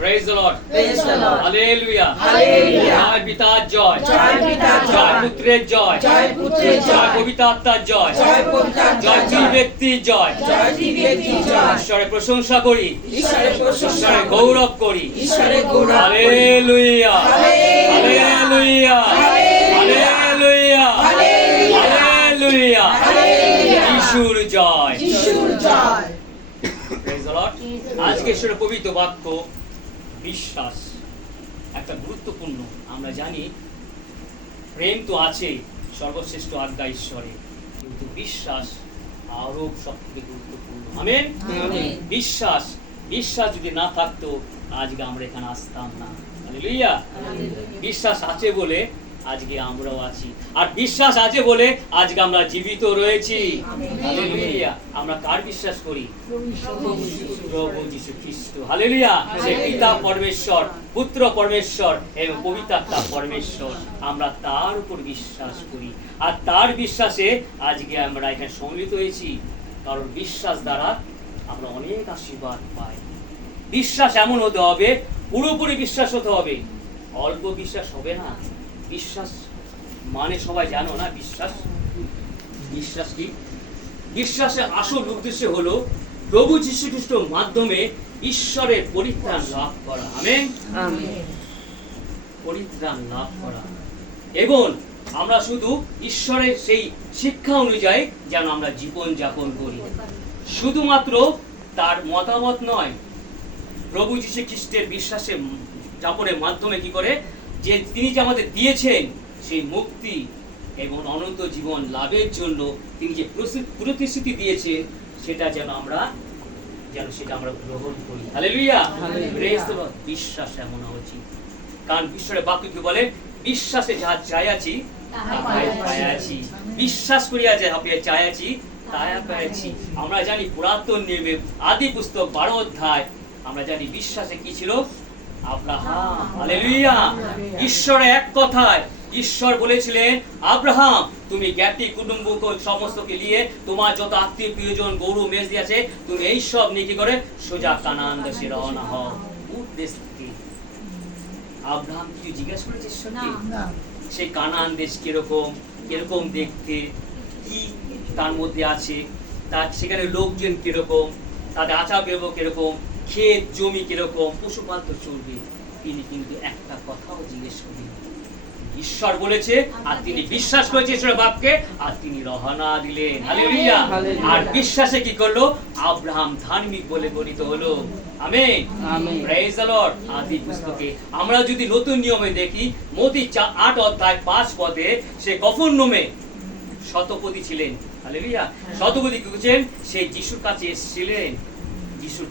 Praise the Lord. Praise the Lord. Hallelujah. Hallelujah. জয় পিতার জয়, জয় পিতার জয় জয়, পুত্রের জয়, জয় পুত্রের জয় জয়, পবিত্র আত্মার জয়, জয় পবিত্র জয় আত্মার ত্রি জয়, ব্যক্তির জয়। জয় ত্রিবেদীর জয়। ঈশ্বরের প্রশংসা করি, ঈশ্বরের প্রশংসা ঈশ্বরের করি, গৌরব করি। ঈশ্বরের গৌরব করি। হালেলুয়া, হালেলুয়া, হালেলুয়া, হালেলুয়া, যিশুর জয়। যিশুর জয়। Praise the Lord. আজকে ঈশ্বরের পবিত্র বাক্য বিশ্বাস একটা গুরুত্বপূর্ণ। আমরা জানি প্রেম তো আছে সর্বশ্রেষ্ঠ আজ্ঞা ঈশ্বরে, কিন্তু বিশ্বাস আরো সবথেকে গুরুত্বপূর্ণ। আমেন। আমেন। বিশ্বাস বিশ্বাস যদি না থাকতো আজকে আমরা এখানে আসতাম না। হালেলুয়া। বিশ্বাস আছে বলে আজকে আমরাও আছি, আর বিশ্বাস আছে বলে আজকে আমরা জীবিত রয়েছি। হালেলুয়া। আমরা কার বিশ্বাস করি? প্রভু যীশু খ্রিস্ট। হালেলুয়া। সে পিতা পরমেশ্বর, পুত্র পরমেশ্বর এবং পবিত্র আত্মা পরমেশ্বর। আমরা তার উপর বিশ্বাস করি, আর তার বিশ্বাসে আজকে আমরা এখানে সম্মিলিত হয়েছি। কারণ বিশ্বাস দ্বারা আমরা অনেক আশীর্বাদ পাই। বিশ্বাস এমন হতে হবে, পুরোপুরি বিশ্বাস হতে হবে, অল্প বিশ্বাস হবে না। বিশ্বাস মানে সবাই জানো না বিশ্বাস? বিশ্বাস কি? বিশ্বাসের আসল উদ্দেশ্য হলো প্রভু যীশু খ্রিস্টের মাধ্যমে ঈশ্বরের পরিত্রাণ লাভ করা। আমেন। পরিত্রাণ লাভ করা, এবং আমরা শুধু ঈশ্বরের সেই শিক্ষা অনুযায়ী যেন আমরা জীবন যাপন করি। শুধুমাত্র তার মতামত নয়, প্রভু যীশু খ্রিস্টের বিশ্বাসের যাপনের মাধ্যমে কি করে যে তিনি যে আমাদের দিয়েছেন সেই মুক্তি এবং অনন্ত জীবন লাভের জন্য তিনি যে প্রতিশ্রুতি দিয়েছেন সেটা যেন আমরা গ্রহণ করি। হালেলুয়া। Praise the Lord. বিশ্বাস এমন হওয়া উচিত, কারণ ঈশ্বরের বাক্য কি বলে? বিশ্বাসে যাহা চাইয়াছি তাহাই পাইয়াছি, বিশ্বাস করিয়া যাহা চাইয়াছি তাহা পাইয়াছি। আমরা জানি পুরাতন নিয়মে আদি পুস্তক 12 অধ্যায় আমরা জানি বিশ্বাসে কি ছিল? আব্রাহাম। হালেলুয়া। ঈশ্বরের এক কথায় ঈশ্বর বলেছিলেন, আব্রাহাম তুমি জ্ঞাতি কুটুম্ব সমস্তকে নিয়ে তোমার যত আত্মীয় প্রিয়জন গরু মেষ দিয়েছে তুমি এই সব নিয়ে কি করে সোজা কানান দেশে রওনা হও। দেশ থেকে আব্রাহাম কিছু জিজ্ঞাসা করেছে ঈশ্বরকে? সেই কানান দেশ কিরকম, কিরকম দেখতে, কি তার মধ্যে আছে, তার সেখানে লোকজন কিরকম, তাদের আচার ব্যবহার কিরকম, ক্ষেত জমি কিরকম, পশুপাল তো চলবে। তিনি কিন্তু একটা কথাও জিজ্ঞেস করেন। ঈশ্বর বলেছে আর তিনি বিশ্বাস করেছে ঈশ্বরের বাক্যে, আর তিনি রওনা দিলেন। হালেলুয়া। আর বিশ্বাসে কি করলো? আব্রাহাম ধার্মিক বলে গণিত হলো। আমেন। Praise the Lord. আদি পুস্তকে আমরা যদি নতুন নিয়মে দেখি, মতি 8 অধ্যায় 5 পদে সে গফরনহুমে শতপতি ছিলেন। হালেলুয়া। শতপতি কি করেছেন? সে যিশুর কাছে এসেছিলেন, যিশুর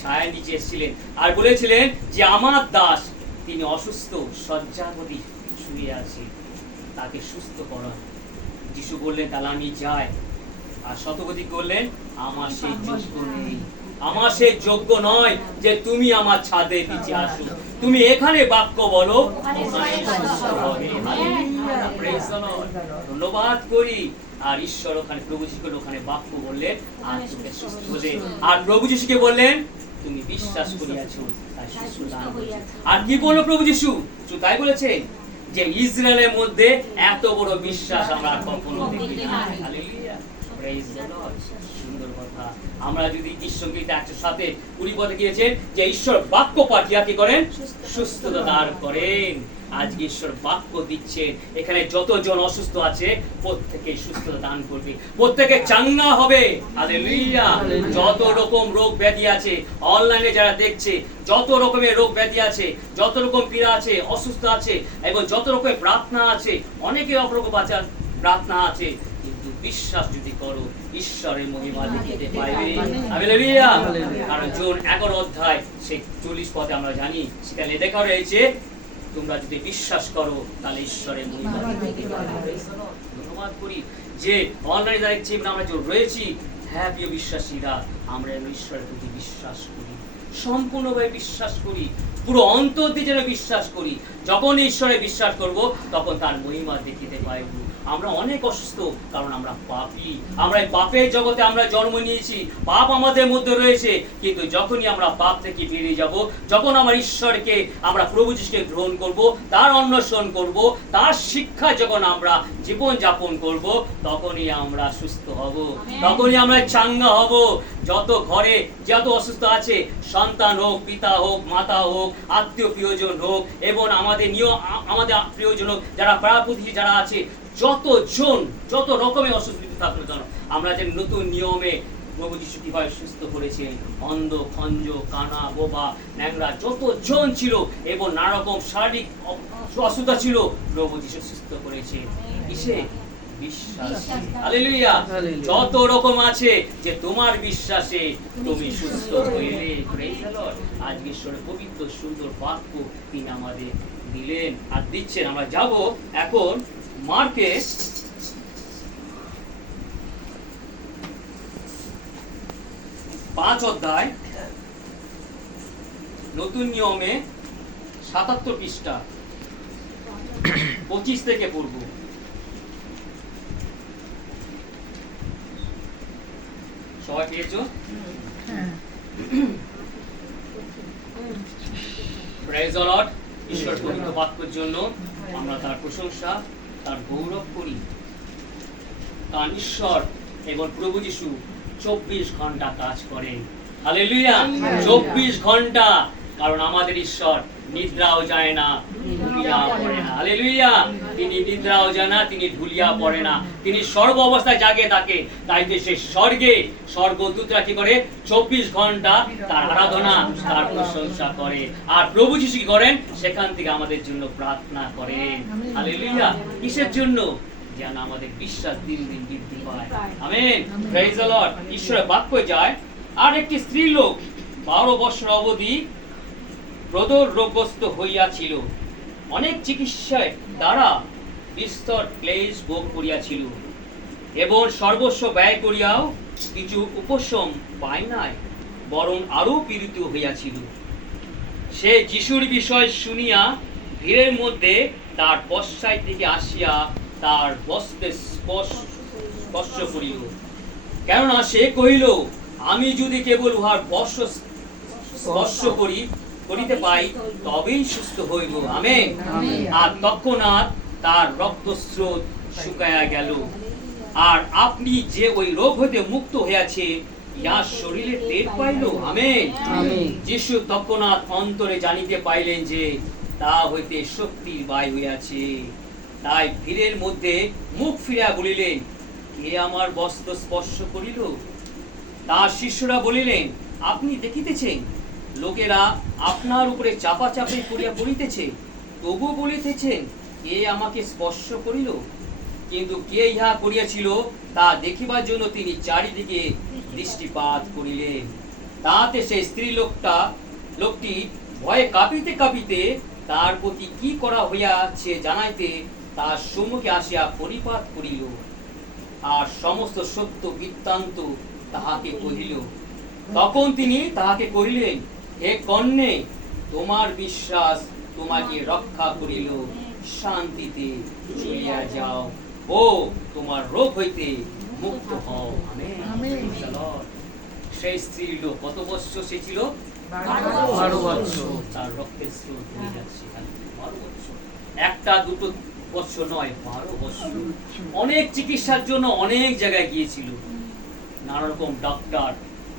ছায়ার নিচে এসেছিলেন, আর বলেছিলেন যে আমার দাস তিনি অসুস্থ, শয্যাপতি শুয়ে আছে, তাকে সুস্থ করান। যিশু বললেন তাহলে আমি যাই। আর শতপতি বললেন আমার সেই যোগ্য নেই, আমার সেই যোগ্য নয় যে তুমি আমার ছাদে নিচে আসো, তুমি এখানে বাক্য বলো সুস্থ হবে। Praise the Lord. ধন্যবাদ করি। আর ঈশ্বর ওখানে প্রভু যীশুকে ওখানে বাক্য বললেন আর তুমি সুস্থ হলে। আর প্রভু যীশুকে বললেন তুমি বিশ্বাস করিয়াছো তাই সুস্থ দান করেছো। আর কি বললো প্রভু যীশু? তাই বলেছেন যে ইসরায়েলের মধ্যে এত বড় বিশ্বাস আমরা কখনো দেখি না। হালেলুয়া। Praise the Lord. সুন্দর কথা। আমরা যদি গীতসঙ্গীত 107:20 পদে গিয়েছে যে ঈশ্বর বাক্য পাঠিয়া কি করেন? সুস্থতা দান করেন। আজকে ঈশ্বর বাক্য দিচ্ছে, এখানে যতজন অসুস্থ আছে প্রত্যেকে সুস্থতা দান করবে, প্রত্যেকে চাঙ্গা হবে। হালেলুয়া। যত রকম রোগ ব্যাধি আছে, অনলাইনে যারা দেখছে, যত রকমের রোগ ব্যাধি আছে, যত রকম পীড়া আছে, অসুস্থ আছে, এবং যত রকমের প্রার্থনা আছে, অনেকে অপরকম বাঁচার প্রার্থনা আছে, কিন্তু বিশ্বাস যদি করো ঈশ্বরের মহিমা দেখিতে পাইবে। হালেলুয়া। কারণ জোন 11 অধ্যায় সেই 40 পদে আমরা জানি সেখানে লেখা রয়েছে তোমরা যদি বিশ্বাস করো তাহলে ঈশ্বরের মহিমা দেখিতে পাইবে। ধন্যবাদ করি যে অনলাইনে যারা দেখছি আমরা যে রয়েছি, হ্যাঁ প্রিয় বিশ্বাসীরা, আমরা ঈশ্বরের প্রতি বিশ্বাস করি, সম্পূর্ণভাবে বিশ্বাস করি, পুরো অন্তর দিয়ে যেন বিশ্বাস করি। যখন ঈশ্বরে বিশ্বাস করব তখন তার মহিমা দেখিতে পাইব। আমরা অনেক অসুস্থ, কারণ আমরা পাপী। আমরা এই পাপের জগতে আমরা জন্ম নিয়েছি, পাপ আমাদের মধ্যে রয়েছে। কিন্তু যখনই আমরা পাপ থেকে বেরিয়ে যাব, যখন আমার ঈশ্বরকে, আমরা প্রভু যিশুকে গ্রহণ করব, তার অন্বেষণ করব, তার শিক্ষা যখন আমরা জীবন যাপন করব, তখনই আমরা সুস্থ হব, তখনই আমরা চাঙ্গা হব। যত ঘরে যত অসুস্থ আছে, সন্তান হোক, পিতা হোক, মাতা হোক, আত্মীয় প্রিয়জন হোক, এবং আমাদের আমাদের প্রিয়জন হোক, যারা পাড়াপতি যারা আছে, যত রকমের অসুস্থতা থাকলো যেন, আমরা যে নতুন নিয়মে প্রভু যিশু কিভাবে সুস্থ করেছেন, অন্ধ, খঞ্জ, কানা, বোবা, ন্যাংরা যতজন ছিল এবং নানা রকম শারীরিক অসুস্থতা ছিল, প্রভু যিশু সুস্থ করেছেন। কিসে? বিশ্বাস। হালেলুয়া। যত রকম আছে, যে তোমার বিশ্বাসে তুমি সুস্থ হইলে। Praise the Lord. আজকে ঈশ্বরের পবিত্র সুন্দর বাক্য তিনি আমাদের দিলেন আর দিচ্ছেন। আমরা যাব এখন মার্কে 5 অধ্যায়, নতুন নিয়মে 77 পৃষ্ঠা, 25 থেকে পড়ব। সবাই পেয়েছো? Praise the Lord. ঈশ্বর পবিত্র বাক্যের জন্য আমরা তার প্রশংসা, তার গৌরব করি। কারণ ঈশ্বর এবং প্রভু যিশু 24 ঘন্টা কাজ করেন। হালেলুয়া। 24 ঘন্টা। কারণ আমাদের ঈশ্বর নিদ্রাও যায় না, ঢুলিয়া পড়ে না। হালেলুয়া। তিনি নিদ্রাও যায় না, তিনি ঢুলিয়া পড়ে না, তিনি সর্ব অবস্থায় জাগে থাকে। তাই তো সে স্বর্গদূতরা কি করে? 24 ঘন্টা তার আরাধনা, তার প্রশংসা করে। আর প্রভু যিশু কি করেন? সেখান থেকে আমাদের জন্য প্রার্থনা করেন। হালেলুয়া। কিসের জন্য? যেন আমাদের বিশ্বাস দিন দিন বৃদ্ধি পায়। আমেন। Praise the Lord. ঈশ্বরের বাক্য যায়, আর একটি স্ত্রী লোক 12 বছর অবধি প্রদর রোগগ্রস্ত হইয়াছিল, অনেক চিকিৎসায় দ্বারা বিস্তর ক্লেশ ভোগ করিয়াছিল, এবং সর্বস্ব ব্যয় করিয়াও কিছু উপশম পায় নাই, বরং আরো পীড়িত হইয়াছিল। সে যিশুর বিষয় শুনিয়া ভিড়ের মধ্যে তার পশ্চাৎ দিকে আসিয়া তার বস্ত্রে স্পর্শ করিল, কেননা সে কহিল, আমি যদি কেবল উহার বস্ত্র স্পর্শ করিতে পাই, তবেই সুস্থ হইব। আমেন। আর তৎক্ষণাৎ তার রক্তস্রোত শুকাইয়া গেল, আর আপনি যে ওই রোগ হইতে মুক্ত হইয়াছে, ইহার শরীরে টের পাইল। আমেন। যিশু তৎক্ষণাৎ অন্তরে জানিতে পাইলেন যে তা হইতে শক্তির বাই হইয়াছে। তাই ভিড়ের মধ্যে মুখ ফিরিয়া বলিলেন, কে আমার বস্ত্র স্পর্শ করিল? তার শিষ্যরা বলিলেন, আপনি দেখিতেছেন লোকেরা আপনার উপরে চাপাচাপি করিয়া পড়িতেছে, তবু বলিতেছেন, কে আমাকে স্পর্শ করিল? কিন্তু কে ইহা করিয়াছিল তা দেখিবার জন্য তিনি চারিদিকে দৃষ্টিপাত করিলেন। তাহাতে সেই স্ত্রী লোকটি ভয়ে কাঁপিতে কাঁপিতে তার প্রতি কি করা হইয়াছে জানাইতে তার সম্মুখে আসিয়া পরিপাত করিল, আর সমস্ত সত্য বৃত্তান্ত তাহাকে কহিল। তখন তিনি তাহাকে কহিলেন, হে কন্যে, তোমার বিশ্বাস তোমাকে রক্ষা করিল, শান্তিতে চলিয়া যাও ও তোমার রোগ হইতে মুক্ত হও। আমেন। সেই স্ত্রী লোক কত বছর সে ছিল? 12 বছর। তার রক্তের স্রোত বয়ে যাচ্ছে। 12 বছর। একটা দুটো বছর নয়, 12 বছর। অনেক চিকিৎসার জন্য অনেক জায়গায় গিয়েছিল, নানা রকম ডক্টর,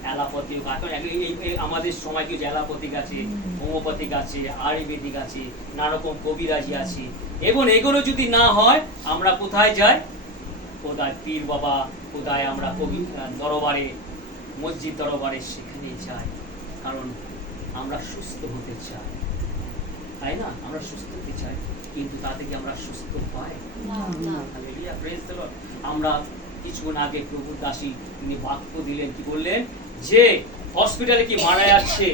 অ্যালোপ্যাথিক, এখন আমাদের সময় কিছু অ্যালোপ্যাথিক আছে, হোমিওপ্যাথিক আছে, আয়ুর্বেদিক আছে, নানা রকম কবিরাজি আছে। এবং এগুলো যদি না হয়, আমরা কোথায় যাই? কোথায় পীর বাবা, কোথায় আমরা কবি দরবারে, মসজিদ দরবারে, সেখানে যাই। কারণ আমরা সুস্থ হতে চাই, তাই না? আমরা সুস্থ হতে চাই, কিন্তু তা থেকে আমরা সুস্থ পাই না। Praise the Lord. আমরা কিছুক্ষণ আগে প্রভুর দাসী তিনি বাক্য দিলেন, কি বললেন? যে হসপিটালে কি মারা যাচ্ছে,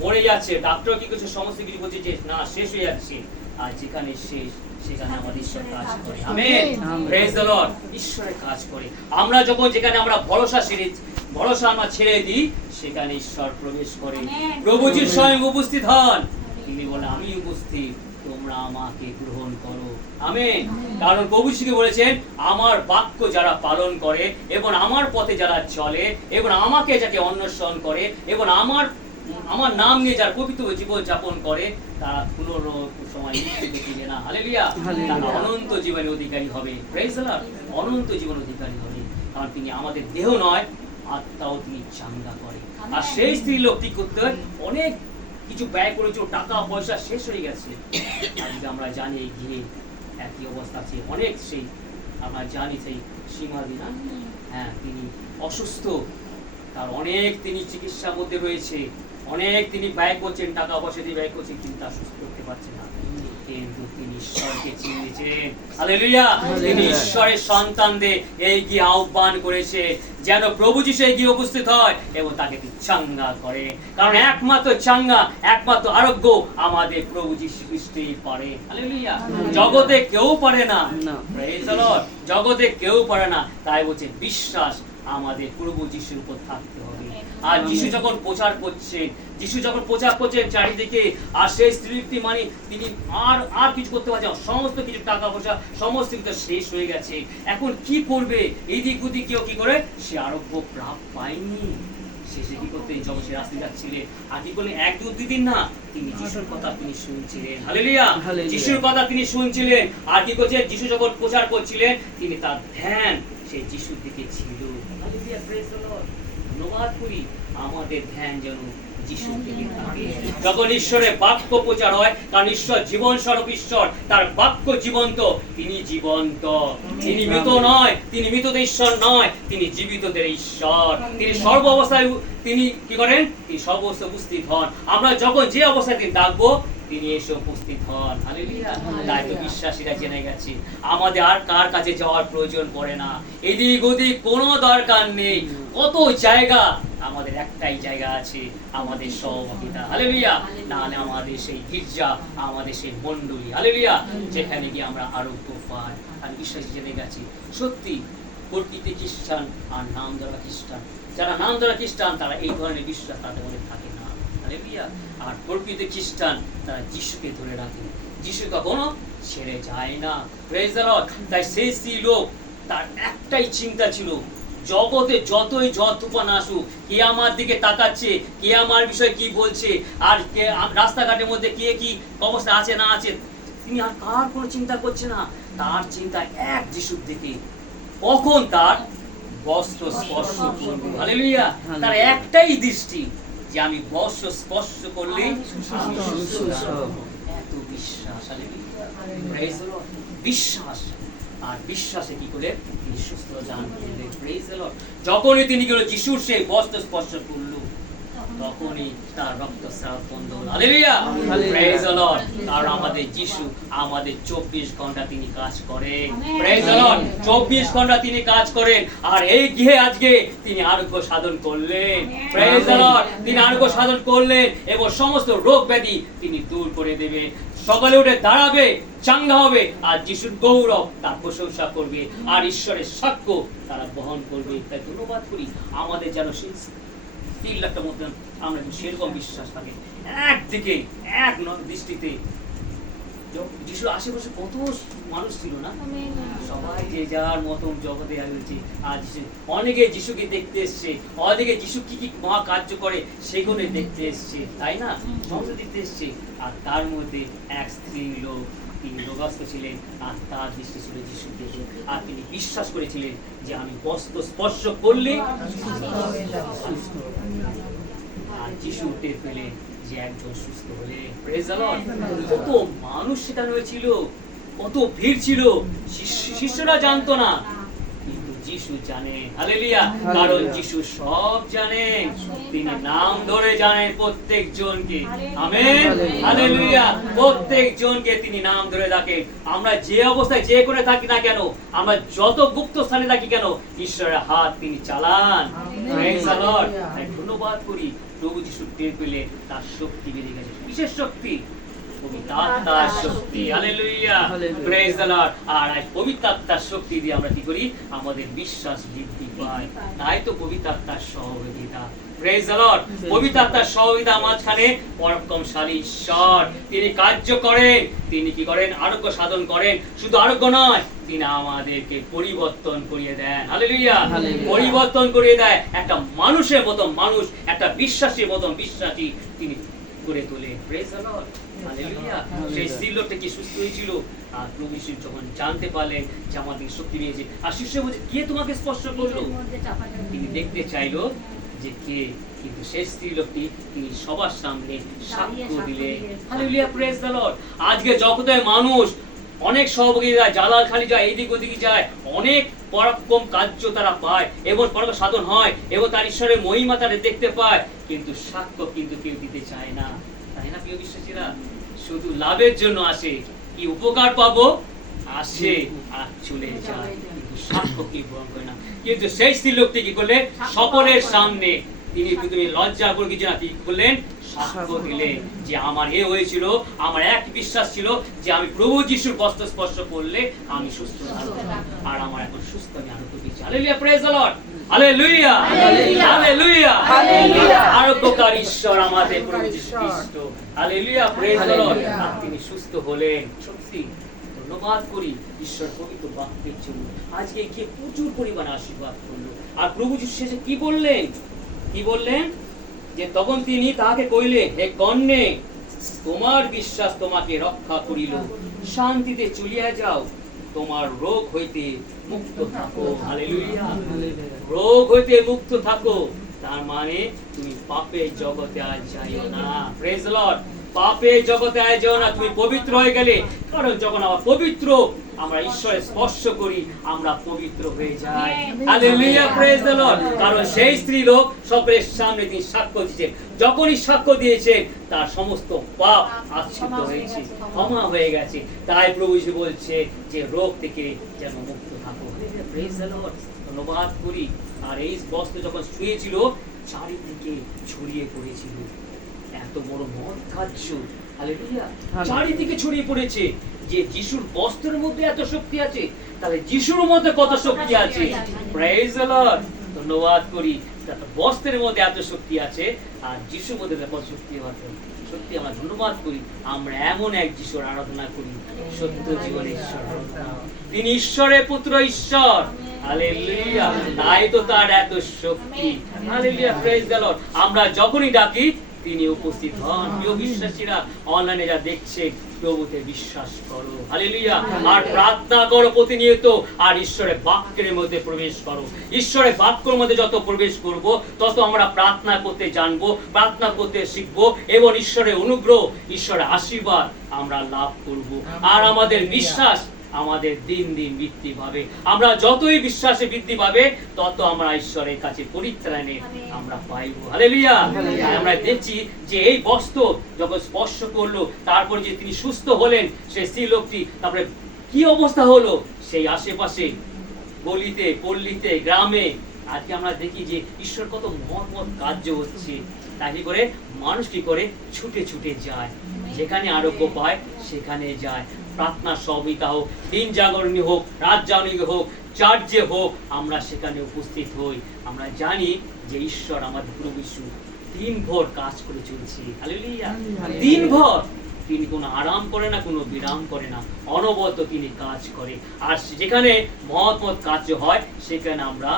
মরে যাচ্ছে, ডাক্তার কি কিছু সমস্ত কিছু বলছে যে না, শেষ হয়ে যাচ্ছে, আর যেখানে শেষ সেখানে আমাদের ঈশ্বর কাজ করে। আমেন। Praise the Lord. ঈশ্বরের কাজ করে। আমরা যখন যেখানে আমরা ভরসা আমরা ছেড়ে দিই, সেখানে ঈশ্বর প্রবেশ করে। প্রভু যিশু স্বয়ং উপস্থিত হন। তিনি বলেন, আমি উপস্থিত, তোমরা আমাকে গ্রহণ করো। আমেন। কারণ প্রভু যিশু বলেছেন, আমার বাক্য যারা পালন করে এবং আমার পথে যারা চলে এবং আমাকে যাকে অন্বেষণ করে এবং আমার নাম নিয়ে যারা পবিত্র জীবন যাপন করে, তারা সময় মৃত্যু দেখিবে না। হালেলুয়া। তারা অনন্ত জীবনের অধিকারী হবে। Praise the Lord. অনন্ত জীবন অধিকারী হবে। কারণ তিনি আমাদের দেহ নয়, আত্মাও তিনি চাঙ্গা করে। আর সেই স্ত্রী লোক কি করতে হয়, অনেক কিছু ব্যয় করেছিল, টাকা পয়সা শেষ হয়ে গেছে। আজকে আমরা জানি এই গৃহে একই অবস্থা আছে। অনেক সেই আমরা জানি সেই সীমাদি না, হ্যাঁ, তিনি অসুস্থ, তার অনেক তিনি চিকিৎসার মধ্যে রয়েছে, অনেক তিনি ব্যয় করছেন, টাকা পয়সা দিয়ে ব্যয় করছেন, কিন্তু তা সুস্থ করতে পারছেন না। কিন্তু তিনি ঈশ্বরকে চিনেছেন। হালেলুয়া। তিনি ঈশ্বরের সন্তানদের এই গিয়ে আহ্বান করেছে যেন প্রভু যিশু এই গিয়ে উপস্থিত হয় এবং তাকে চাঙ্গা করে। কারণ একমাত্র চাঙ্গা, একমাত্র আরোগ্য আমাদের প্রভু যিশু খ্রিস্টই পারে। হালেলুয়া। জগতে কেউ পারে না। Praise the Lord. জগতে কেউ পারে না। তাই বলছে বিশ্বাস আমাদের প্রভু যিশুর উপর থাকতে হবে। আর যিশু যখন প্রচার করছেন চারিদিকে, আর সেই স্ত্রীটি মানে তিনি আর কিছু করতে পারছেন, সমস্ত কিছু টাকা পয়সা সমস্ত কিছু শেষ হয়ে গেছে। এখন কি করবে? এদিক ওদিক কেউ কি করে, সে আরোগ্য পায়নি। শেষে কি করতে, যখন সে রাস্তায় যাচ্ছিলেন, আর কি করলেন, 1-2 দিন না, তিনি যিশুর কথা তিনি শুনছিলেন। হালেলুয়া। যিশুর কথা তিনি শুনছিলেন। আর কি করছেন, যিশু যখন প্রচার করছিলেন, তিনি তার ধ্যান সেই যিশুর দিকে ছিল। হালেলুয়া। Praise the Lord. ধন্যবাদ করি, আমাদের ধ্যান যেন যিশুর দিকে থাকে। যখন ঈশ্বরের বাক্য প্রচার হয়, কারণ ঈশ্বর জীবন স্বরূপ ঈশ্বর, তার বাক্য জীবন্ত, তিনি জীবন্ত, তিনি মৃত নয়, তিনি মৃতদের ঈশ্বর নয়, তিনি জীবিতদের ঈশ্বর। তিনি সর্ব অবস্থায় তিনি কি করেন, তিনি সর্ব অবস্থায় উপস্থিত হন। আমরা যখন যে অবস্থায় তিনি ডাকবো, তিনি এসে উপস্থিত হন। হালেলুয়া। তাই তো বিশ্বাসীরা জেনে গেছে আমাদের আর কার কাছে যাওয়ার প্রয়োজন পড়ে না, এদিক ওদিক কোনো দরকার নেই। কত জায়গা, আমাদের একটাই জায়গা আছে, আমাদের সহভাগিতা। হালেলুয়া। নাহলে আমাদের সেই গির্জা, আমাদের সেই মণ্ডলী, হালেলুয়া, যেখানে গিয়ে আমরা আরোগ্য পাই। আর বিশ্বাসী জেনে গেছি সত্যি প্রকৃতি খ্রিস্টান আর নাম ধরা খ্রিস্টান, যারা নাম ধরা খ্রিস্টান তারা এই ধরনের বিশ্বাস তাদের মধ্যে থাকে না। হালেলুয়া। আর প্রকৃত খ্রিস্টান তারা যিশুকে ধরে রাখে, যিশু কখনো ছেড়ে যায় না। Praise the Lord. তাই সেই স্ত্রী লোক, তার একটাই চিন্তা ছিল, জগতে যতই তুফান আসুক, কে আমার দিকে তাকাচ্ছে, কে আমার বিষয়ে কি বলছে, আর কে রাস্তাঘাটের মধ্যে কে কি অবস্থা আছে না আছে, তিনি আর কার কোনো চিন্তা করছে না। তার চিন্তা এক যিশুর দিকে, কখন তার বস্ত্র স্পর্শ করব। হালেলুয়া। তার একটাই দৃষ্টি যে আমি বস্ত্র স্পর্শ করলে আমি সুস্থ হব। এত বিশ্বাস। হালেলুয়া। Praise the Lord. বিশ্বাস। আর বিশ্বাসে কি করে তিনি সুস্থ জান করলেন। Praise the Lord. যখনই তিনি গেল যিশুর সেই বস্ত্র স্পর্শ করলো, তখনই তার রক্তস্রাব বন্ধ হলো। হালেলুয়া। Praise the Lord. কারণ আমাদের যিশু আমাদের 24 ঘন্টা তিনি কাজ করেন। Praise the Lord. 24 ঘন্টা তিনি কাজ করেন। আর এই গৃহে আজকে তিনি আরোগ্য সাধন করলেন। Praise the Lord. তিনি আরোগ্য সাধন করলেন এবং সমস্ত রোগ ব্যাধি তিনি দূর করে দেবে। সকালে উঠে দাঁড়াবে, চাঙ্গা হবে, আর যিশুর গৌরব তার প্রশংসা করবে, আর ঈশ্বরের সাক্ষ্য তারা বহন করবে। তাই ধন্যবাদ করি আমাদের যেন সেই 3 লাখটার মধ্যে আমরা সেরকম বিশ্বাস থাকে। একদিকে এক দৃষ্টিতে যিশুর আশেপাশে কত মানুষ ছিল না, সবাই যে যার মতন জগতে রয়েছে। আর অনেকে যিশুকে দেখতে এসছে, অনেকে যিশু কি কি মহা কার্য করে সেগুলো দেখতে এসছে, তাই না, সমস্ত দেখতে এসছে। আর তার মধ্যে এক স্ত্রী লোক, তিনি রোগগ্রস্ত ছিলেন, আর তার দৃষ্টি ছিল যিশুর দিকে, আর তিনি বিশ্বাস করেছিলেন যে আমি বস্ত্র স্পর্শ করলে সুস্থ। আর যিশু টের পেলেন যে একজন সুস্থ হলে। Praise the Lord. কত মানুষ সেখানে হয়েছিল, কত ভিড় ছিল, শিষ্যরা জানতো না, কিন্তু যিশু জানে। হালেলুয়া। কারণ যিশু সব জানেন, তিনি নাম ধরে জানেন প্রত্যেক জনকে। আমেন। হালেলুয়া। প্রত্যেক জনকে তিনি নাম ধরে ডাকেন। আমরা যে অবস্থায় যে করে থাকি না কেন, আমরা যত গুপ্ত স্থানে থাকি কেন, ঈশ্বরের হাত তিনি চালান। Praise the Lord. তাই ধন্যবাদ করি, প্রভু যিশু টের পেলে তার শক্তি বেড়ে গেছে, বিশেষ শক্তি। পবিত্র আত্মার শক্তি। Hallelujah, praise the Lord. আর এই পবিত্র আত্মার শক্তি দিয়ে আমরা কি করি? আমাদের বিশ্বাস বৃদ্ধি পায়। তাই তো পবিত্র আত্মার সহযোগিতা। Praise the Lord. পবিত্র আত্মার সহযোগিতা মাঝখানে পরাক্রমশালী ঈশ্বর তিনি কার্য করেন। তিনি কি করেন? আরোগ্য সাধন করেন। শুধু আরোগ্য নয়, তিনি আমাদেরকে পরিবর্তন করিয়ে দেন। হালেলুয়া, পরিবর্তন করিয়ে দেয়। একটা মানুষের মতন মানুষ, একটা বিশ্বাসীর মতন বিশ্বাসী তিনি করে তোলে। Praise the Lord. হালেলুয়া। সেই স্ত্রী লোকটা কি সুস্থ হয়েছিল? আর প্রভু যীশু যখন জানতে পারলেন যে আমাদের শক্তি পেয়েছে, আর শিষ্য বলছে, কে তোমাকে স্পর্শ করলো? তিনি দেখতে চাইলো যে কে, কিন্তু সেই স্ত্রী লোকটি তিনি সবার সামনে সাক্ষ্য দিলেন। Hallelujah, praise the Lord. আজকে জগতে মানুষ অনেক সহযোগী যায়, জালাল খালি যায়, এইদিক ওদিক যায়, অনেক পরাক্রম কার্য তারা পায় এবং পরাক্রম সাধন হয় এবং তার ঈশ্বরের মহিমা তারা দেখতে পায়, কিন্তু সাক্ষ্য কিন্তু কেউ দিতে চায় না। তাই না প্রিয় বিশ্বাসীরা? শুধু লাভের জন্য আসে, কি উপকার পাবো, আসে আর চলে যায়, কিন্তু সাক্ষ্য কি গ্রহণ করে না। কিন্তু সেই স্ত্রী লোকটি কি করলে? সকলের সামনে তিনি লজ্জা করে কিছু না, তিনি করলেন সাক্ষ্য দিলেন যে আমার এ হয়েছিল, আমার এক বিশ্বাস ছিল যে আমি প্রভু যিশুর বস্ত্র স্পর্শ করলে আমি সুস্থ থাকবো, আর আমার এখন সুস্থ, আমি আরোগ্য পেয়েছি। Hallelujah, praise the Lord. Hallelujah, hallelujah, hallelujah. আরোগ্যকারী ঈশ্বর আমাদের প্রভু Jishu Khristo. Hallelujah, praise the Lord. তিনি সুস্থ হলেন। সত্যি ধন্যবাদ করি ঈশ্বর পবিত্র বাক্যের জন্য। আজকে কে প্রচুর পরিমাণে আশীর্বাদ করলো। আর প্রভু যিশু শেষে কি বললেন? কি বললেন? যে তখন তিনি তাহাকে কইলেন, হে কন্যে, তোমার বিশ্বাস তোমাকে রক্ষা করিল, শান্তিতে চলিয়া যাও, তোমার রোগ হইতে মুক্ত থাকো। হালেলুয়া, রোগ হইতে মুক্ত থাকো। তার মানে তুমি পাপের জগতে আর যাইও না। Praise the Lord. পাপের জগতে আর যাও না, তুমি পবিত্র হয়ে গেলে। কারণ যখন আমরা পবিত্র, আমরা ঈশ্বরের স্পর্শ করি, আমরা পবিত্র হয়ে যাই। Hallelujah, praise the Lord. কারণ সেই স্ত্রী লোক সকলের সামনে তিনি সাক্ষ্য দিয়েছেন। যখনই সাক্ষ্য দিয়েছেন, তার সমস্ত পাপ আচ্ছন্ন হয়েছে, ক্ষমা হয়ে গেছে। তাই প্রভু যীশু বলছে যে রোগ থেকে যেন মুক্ত থাকো। Hallelujah, praise the Lord. ধন্যবাদ করি। আর এই বস্ত্র যখন শুয়েছিল, চারিদিকে ছড়িয়ে পড়েছিল। এত বড় মহৎ কার্য, হালেলুয়া, চারিদিকে ছড়িয়ে পড়েছে। যে যিশুর বস্ত্রের মধ্যে এত শক্তি আছে, তাহলে যিশুর মধ্যে কত শক্তি আছে। Praise the Lord. ধন্যবাদ করি। বস্ত্রের মধ্যে এত শক্তি আছে, আর যিশুর মধ্যে কত শক্তি আছে। সত্যি আমরা ধন্যবাদ করি। আমরা এমন এক যিশুর আরাধনা করি, সত্য জীবনের ঈশ্বর। তিনি ঈশ্বরের পুত্র, ঈশ্বর। হালেলুয়া, তাই তো তার এত শক্তি। Hallelujah, praise the Lord. আমরা যখনই ডাকি, তিনি উপস্থিত হন। প্রিয় বিশ্বাসীরা, অনলাইনে যা দেখছে, প্রভুতে বিশ্বাস করো। হালেলুয়া। আর প্রার্থনা করো প্রতিনিয়ত, আর ঈশ্বরের বাক্যের মধ্যে প্রবেশ করো। ঈশ্বরের বাক্যের মধ্যে যত প্রবেশ করব, তত আমরা প্রার্থনা করতে জানবো, প্রার্থনা করতে শিখবো, এবং ঈশ্বরের অনুগ্রহ, ঈশ্বরের আশীর্বাদ আমরা লাভ করব। আর আমাদের বিশ্বাস আমাদের দিন দিন বৃদ্ধি পাবে। আমরা যতই বিশ্বাসে বৃদ্ধি পাবে, তত আমরা ঈশ্বরের কাছে পরিত্রাণে আমরা পাইব। হালেলুয়া। আমরা দেখছি যে এই বস্ত্র যখন স্পর্শ করলো, তারপর যে তিনি সুস্থ হলেন, সেই স্ত্রী লোকটি, তারপরে কি অবস্থা হলো সেই আশেপাশে গলিতে, পল্লীতে, গ্রামে। আজকে আমরা দেখি যে ঈশ্বর কত মহৎ মহৎ কার্য হচ্ছে। তাই করে মানুষ কি করে? ছুটে ছুটে যায়, যেখানে আরোগ্য পায় সেখানে যায়। প্রার্থনা সহযোগিতা হোক, দিন জাগরণী হোক, রাত জাগরণী হোক, চার্চে হোক, আমরা সেখানে উপস্থিত হই। আমরা জানি যে ঈশ্বর আমাদের প্রভু যিশু দিনভর কাজ করে চলছে। হালেলুয়া, দিনভর তিনি কোনো আরাম করে না, কোনো বিরাম করে না, অনবরত তিনি কাজ করে। আর যেখানে মহৎ মহৎ কার্য হয়, সেখানে আমরা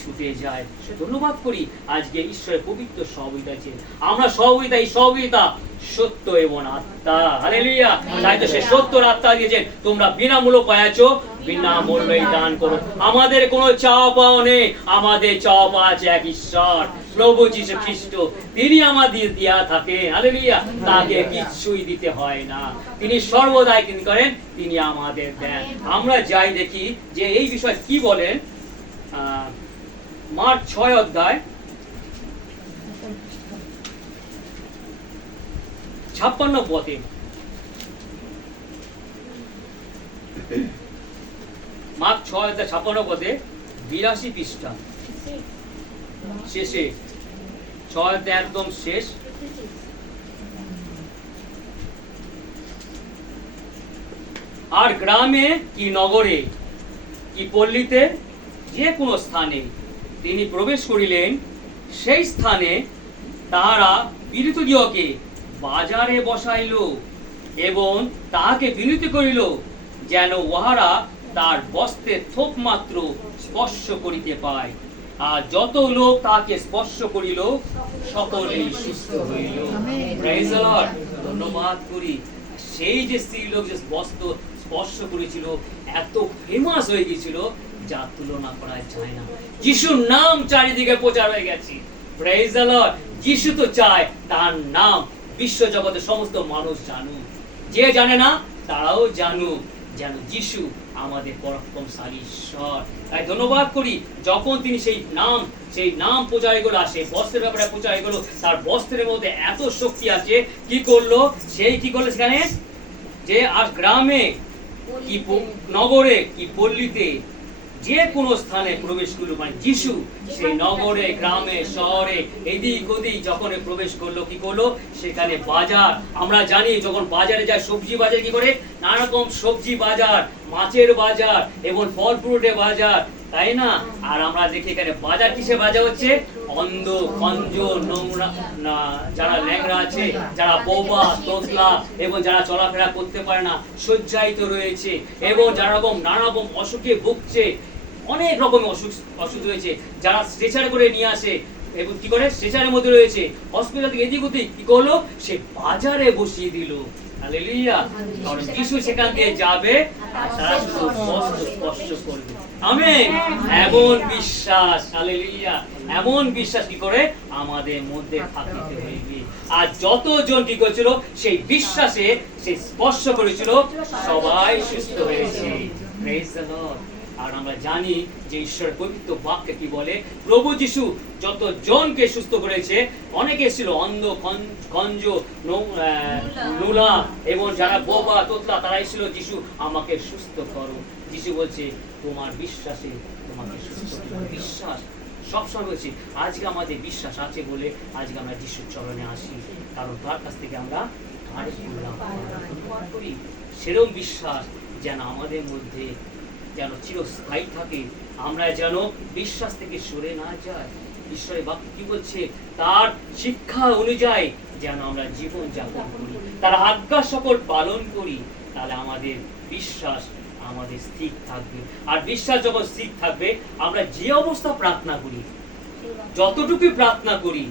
ছুটে যায়। ধন্যবাদ করি আজকে ঈশ্বরের পবিত্র সহযোগিতা আছে। আমরা সহযোগিতা, এই সহযোগিতা সত্য এবং আত্মা। হালেলুয়া। তাই তো সে সত্যর আত্মা দিয়েছেন, তোমরা বিনামূল্য পাইয়াছো, বিনামূল্যেই দান করো। আমাদের কোনো চাওয়া পাওয়া নেই, আমাদের চাওয়া পাওয়া আছে এক ঈশ্বর, প্রভু যীশু খ্রিস্ট। তিনি আমাদের দিয়া থাকেন। হালেলুয়া। তাকে কিছুই দিতে হয় না, তিনি সর্বদাই তিনি করেন, তিনি আমাদের দেন। আমরা যাই দেখি যে এই বিষয়ে কি বলেন। মার্ক 6 অধ্যায় 56 পদে। মার্ক 6 অধ্যায় 56 পদে 82 পৃষ্ঠা শেষে, 6 অধ্যায় একদম শেষ, আর গ্রামে কি নগরে কি পল্লীতে যে কোনো স্থানে তিনি প্রবেশ করিলেন, সেই স্থানে তাহারা বিরুদ্ধদিওকে বাজারে বসাইল এবং তাহাকে বিনীত করিল যেন উহারা তার বস্ত্রের থোপ মাত্র স্পর্শ করিতে পায়। আর যত লোক তাহাকে স্পর্শ করিল সকলেই সুস্থ হইল। Praise the Lord. ধন্যবাদ করি। সেই যে স্ত্রী লোক যে বস্ত্র স্পর্শ করেছিল এত ফেমাস হয়ে গিয়েছিল যা তুলনা করা যায় না। যিশুর নাম চারিদিকে প্রচার হয়ে গেছে। Praise the Lord. যিশু তো চায় তার নাম বিশ্ব জগতের সমস্ত মানুষ জানুক, যে জানে না তারাও জানুক, যেন যিশু আমাদের পরাক্রমশালী ঈশ্বর। তাই ধন্যবাদ করি, যখন তিনি সেই নাম প্রচার করলো, আর সেই বস্ত্রের ব্যাপারে প্রচার করলো, তার বস্ত্রের মধ্যে এত শক্তি আছে। কি করলো সেখানে যে আর গ্রামে কি নগরে কি পল্লীতে যে কোনো স্থানে প্রবেশ করলো, মানে যিশু সেই নগরে গ্রামে শহরে এদিক ওদিক যখন প্রবেশ করলো, কি করলো সেখানে বাজার। আমরা জানি যখন বাজারে যায়, সবজি বাজার কি করে, নানা রকম সবজি বাজার, মাছের বাজার এবং ফল ফ্রুটের বাজার, তাই না? আর আমরা দেখি এখানে বাজার কিসে বাজার হচ্ছে, অন্ধ কঞ্জ নোংরা যারা ল্যাংড়া আছে, যারা বোবা তোতলা এবং যারা চলাফেরা করতে পারে না, শয্যায়িত রয়েছে এবং যারা নানা রকম অসুখে ভুগছে, অনেক রকম অসুখ রয়েছে, যারা স্ট্রেচার করে নিয়ে আসে এবং কি করে স্ট্রেচারের মধ্যে রয়েছে, হসপিটাল থেকে এদিক ওদিক কি করলো, সে বাজারে বসিয়ে দিল। হালেলুয়া। কারণ যিশু সেখান দিয়ে যাবে আর তারা শুধু বস্ত্র স্পর্শ করবে। আমেন। এমন বিশ্বাস, হালেলুয়া, এমন বিশ্বাস কি করে আমাদের মধ্যে থাকিতে হইবে। আর যতজন কি করেছিল সেই বিশ্বাসে সে স্পর্শ করেছিল, সবাই সুস্থ হয়েছে। Praise the Lord. আর আমরা জানি যে ঈশ্বরের পবিত্র বাক্যে কি বলে, প্রভু যিশু যত জনকে সুস্থ করেছে, অনেকে ছিল অন্ধ কঞ্জ নুলা এবং যারা বোবা তোতলা, তারাই ছিল যিশু আমাকে সুস্থ করো। যিশু বলছে তোমার বিশ্বাসে তোমাকে সুস্থ করো। বিশ্বাস সবসময় বলছি, আজকে আমাদের বিশ্বাস আছে বলে আজকে আমরা যিশুর চরণে আসি, কারণ তার কাছ থেকে আমরা করি। সেরকম বিশ্বাস যেন আমাদের মধ্যে যেন চিরস্থায়ী থাকে, আমরা যেন বিশ্বাস থেকে সরে না যাই। ঈশ্বরের বাক্য কি বলছে, তার শিক্ষা অনুযায়ী যেন আমরা জীবন যাপন করি, তার আজ্ঞা সকল পালন করি, তাহলে আমাদের বিশ্বাস আমাদের স্থির থাকবে। আর বিশ্বাস যখন স্থির থাকবে, আমরা যে অবস্থা প্রার্থনা করি, যতটুকু প্রার্থনা করি,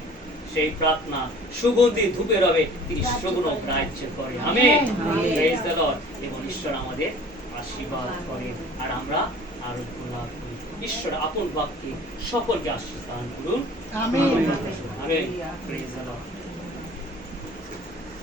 সেই প্রার্থনা সুগন্ধি ধূপের হবে, তিনি শ্রবণ গ্রাহ্য করে। আমেন। Praise the Lord. এবং ঈশ্বর আমাদের আশীর্বাদ করেন আর আমরা আরোগ্য লাভ করি। ঈশ্বর আপন বাক্যে সকলকে আশীর্বাদ দান করুন। আমেন। Praise the Lord.